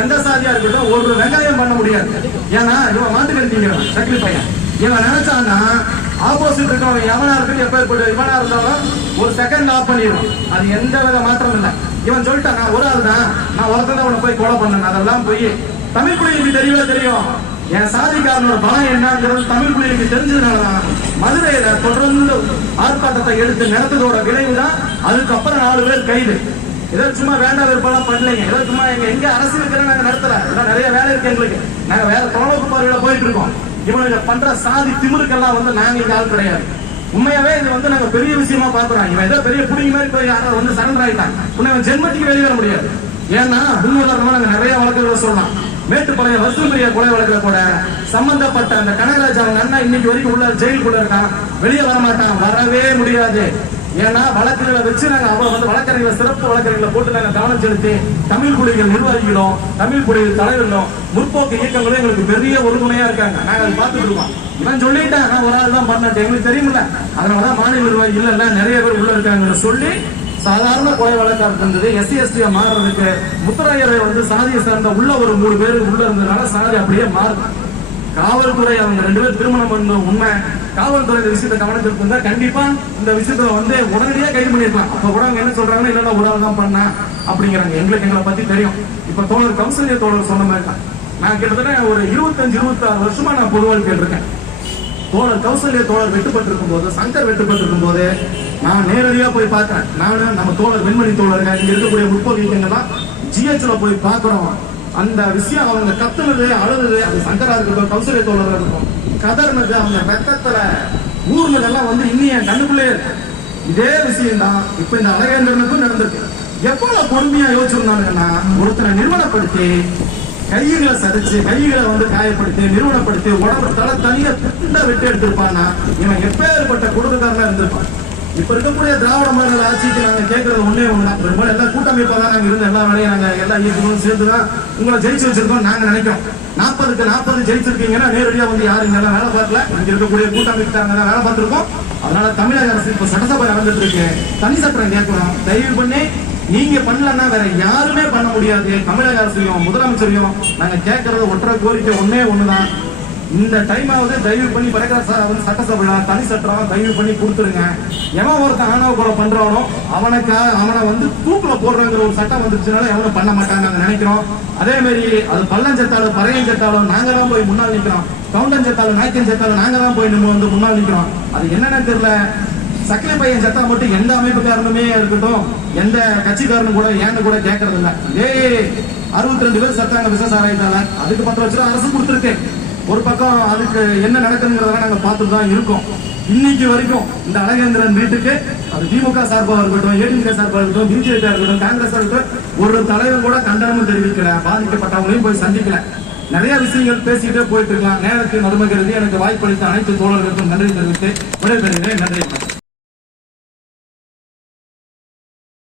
எந்த சாதியா இருக்கட்டும் ஒரு வெங்காயம் பண்ண முடியாது. ஏன்னா இவன் மாட்டுக்கறி திங்கிறான் சக்லி பையன். இவன் நினைச்சான்னா ஆப்போசிட் இருக்கவன் எவனா இருக்கட்டும் எப்ப ஏற்பட்டு இவனா இருந்தாலும் ஒரு செகண்ட் ஆஃப் பண்ணிடுவான். அது எந்த வித மாற்றம் இல்லை. இவன் சொல்லிட்டான் நான் ஒரு ஆள் தான் நான் ஒருத்தன் அவனை போய் கொலை பண்ணேன். அதெல்லாம் போய் தமிழ் குடிக்கு தெரியவே தெரியும். என் சாதிக்காரனோட பலம் என்னங்கிறது தமிழ் குடிக்கு தெரிஞ்சதுனாலதான் மதுரையில தொடர்ந்து ஆர்ப்பாட்டத்தை எடுத்து நடத்ததோட விளைவு தான் அதுக்கப்புறம் நாலு பேர் கைது. ஏதோ சும்மா வேண்டாம் விருப்பம் பண்ணலைங்க. ஏதோ சும்மா எங்க எங்க அரசியல் இருக்கிற நாங்க நடத்தல. இதெல்லாம் நிறைய வேலை இருக்கு எங்களுக்கு. நாங்க வேற தொலைநோக்கு பார்வையில போயிட்டு இருக்கோம். இவனுங்க பண்ற சாதி திமிருக்கெல்லாம் வந்து நாங்க இங்க ஆள் கிடையாது. உண்மையாவே இது வந்து நாங்க பெரிய விஷயமா பாக்குறோம். இவன் ஏதோ பெரிய புடிங்க மாதிரி போய் யாராவது வந்து சரண்டர் ஆயிட்டான். உன்னை ஜென்மத்துக்கு வெளியே வர முடியாது. ஏன்னா முன்னுதாரணமா நாங்க நிறைய வழக்குகளை சொல்லலாம் மேட்டுப்பாளையம் வசூல்பிரியா கொலை வழக்குல கூட சம்பந்தப்பட்ட அந்த கனகராஜ் அவங்க அண்ணா இன்னைக்கு வரைக்கும் உள்ள ஜெயிலுக்குள்ள இருக்கான். வெளியே வர மாட்டான். வரவே முடியாது. ஏன்னா வழக்குகளை வச்சு நாங்க அவங்க வந்து வழக்கறிஞர்களை சிறப்பு வழக்கறிஞர்களை போட்டு நாங்க கவனம் செலுத்தி தமிழ் குடிகள் நிர்வாகிகளும் தமிழ் குடிகள் தலைவர்களும் முற்போக்கு இயக்கங்களும் எங்களுக்கு பெரிய ஒருமுனையா இருக்காங்க. நாங்க அதை பார்த்துட்டு இருக்கோம். இவன் சொல்லிட்டேன். நான் ஒரு ஆள் தான் பண்ணேன் எங்களுக்கு தெரியுமில்ல அதனாலதான் மாநில நிர்வாகி இல்ல நிறைய பேர் உள்ள இருக்காங்கன்னு சொல்லி சாதாரண கொலை வழக்காக இருந்தது. எஸ்சி எஸ்டியா மாறுறதுக்கு முத்தராயரை வந்து சாதியை சார்ந்த உள்ள ஒரு மூணு பேர் உள்ள இருந்ததுனால சாதி அப்படியே மாறுது. காவல்துறை அவங்க ரெண்டு பேரும் திருமணம் பண்ண உண்மை. காவல்துறை இந்த விஷயத்தை கவனத்தில் இருந்தா கண்டிப்பா இந்த விஷயத்துல வந்து உடனடியா கைது பண்ணிருக்கலாம். அப்ப கூட அவங்க என்ன சொல்றாங்கன்னா இல்ல உடல் தான் பண்ண அப்படிங்கிறாங்க. எங்களுக்கு எங்களை பத்தி தெரியும். இப்ப தோழர் கவுசல்ய தோழர் சொன்ன மாதிரி தான். நான் கிட்டத்தட்ட ஒரு இருபத்தஞ்சு இருபத்தாறு வருஷமா நான் பொது வாழ்க்கையில் இருக்கேன். தோழர் கௌசல்ய தோழர் வெட்டுப்பட்டிருக்கும் போது சங்கர் வெட்டுப்பட்டிருக்கும் போது நான் நேரடியா போய் பார்த்தேன். நானும் நம்ம தோழர் வெண்மணி தோழருங்க இங்க இருக்கக்கூடிய முற்போக்கு இயக்கங்கள்லாம் ஜிஹெச்ல போய் பாக்குறோம் அந்த விஷயம் அவங்க கத்துனது அழுது அது சங்கரா இருக்கட்டும் கௌசல்ய தோழர் இருக்கட்டும் கதர்னது அவங்க வெக்கத்துல ஊர்னதெல்லாம் வந்து இன்னும் என் கண்ணுக்குள்ளே இருக்கு. இதே விஷயம் தான் இப்ப இந்த அழகேந்திரனுக்கும் நடந்திருக்கு. எவ்வளவு பொறுமையா யோசிச்சிருந்தானுங்கன்னா ஒருத்தரை நிறுவனப்படுத்தி கைகளை சதைச்சு கைகளை வந்து காயப்படுத்தி நிறுவனப்படுத்தி உடம்பு தலை தனியா துண்டா வெட்டி எடுத்திருப்பானா இவன் எப்பேற்பட்ட கொடுக்கக்காரனா இருந்திருப்பான். இப்ப இருக்கக்கூடிய திராவிட மாநில ஆட்சிக்கு நாங்க கேட்கறது ஒண்ணே ஒண்ணுதான். பெரும்பாலும் எல்லா கூட்டமைப்பா தான் நாங்க இருந்த எல்லா வேலையும் நாங்க எல்லா இயக்கங்களும் சேர்த்து தான் உங்களை ஜெயிச்சு வச்சிருக்கோம் நாங்க நினைக்கிறோம். நாற்பதுக்கு நாற்பது ஜெயிச்சிருக்கீங்கன்னா நேரடியா வந்து யாரும் இங்க எல்லாம் வேலை பார்க்கல. இங்க இருக்கக்கூடிய கூட்டமைப்பு தான் வேலை பார்த்திருக்கோம். அதனால தமிழக அரசு இப்ப சட்டசபை நடந்துட்டு இருக்கு தனி சட்டம் கேட்கணும். தயவு பண்ணி நீங்க பண்ணலன்னா வேற யாருமே பண்ண முடியாது. தமிழக அரசையும் முதலமைச்சரையும் நாங்க கேட்கறது ஒற்றை கோரிக்கை ஒன்னே ஒண்ணுதான். இந்த டைமாவது தயவு பண்ணி பறக்கிற வந்து சட்டசபையில தனி சட்டம் தயவு பண்ணி கொடுத்துருங்க. எவன் ஒருத்தன் ஆணவ கொலை பண்றானோ அவனுக்கு அவனை வந்து தூக்குல போடுறங்கிற ஒரு சட்டம் வந்துருச்சுனால எவனும் பண்ண மாட்டாங்க நாங்க நினைக்கிறோம். அதே மாதிரி அது பள்ளம் செத்தாலும் பறையன் செத்தாலும் நாங்க தான் போய் முன்னால் நிற்கிறோம் கவுண்டன் செத்தாலும் நாய்க்கன் செத்தாலும் நாங்க தான் போய் நம்ம வந்து முன்னால் நிற்கிறோம் அது என்னன்னு தெரியல. சக்கரை பையன் செத்தா மட்டும் எந்த அமைப்புக்காரனுமே இருக்கட்டும் எந்த கட்சிக்காரனும் கூட ஏன்னு கூட கேட்கறது இல்லை ஏய் அறுபத்தி ரெண்டு பேர் செத்தாங்க விசேஷ ஆராய்ச்சால அதுக்கு பத்து லட்சம் அரசு கொடுத்துருக்கு. ஒரு பக்கம் அதுக்கு என்ன நடக்குதுங்கிறத நாங்கள் பார்த்துட்டு தான் இருக்கோம். இன்னைக்கு வரைக்கும் இந்த அழகேந்திரன் வீட்டுக்கு அது திமுக சார்பாக இருக்கட்டும் ஏடிஎம்கே சார்பாக இருக்கட்டும் பிஜேபி இருக்கட்டும் காங்கிரஸ் இருக்கட்டும் ஒரு தலைவர் கூட கண்டனமும் தெரிவிக்கல. பாதிக்கப்பட்டவங்களையும் போய் சந்திக்கல. நிறைய விஷயங்கள் பேசிக்கிட்டே போயிட்டு இருக்கலாம். நேரத்தின் நடுமை எனக்கு வாய்ப்பளித்த அனைத்து தோழர்களுக்கும் நன்றி தெரிவித்து விடைபெறுகிறேன். நன்றி.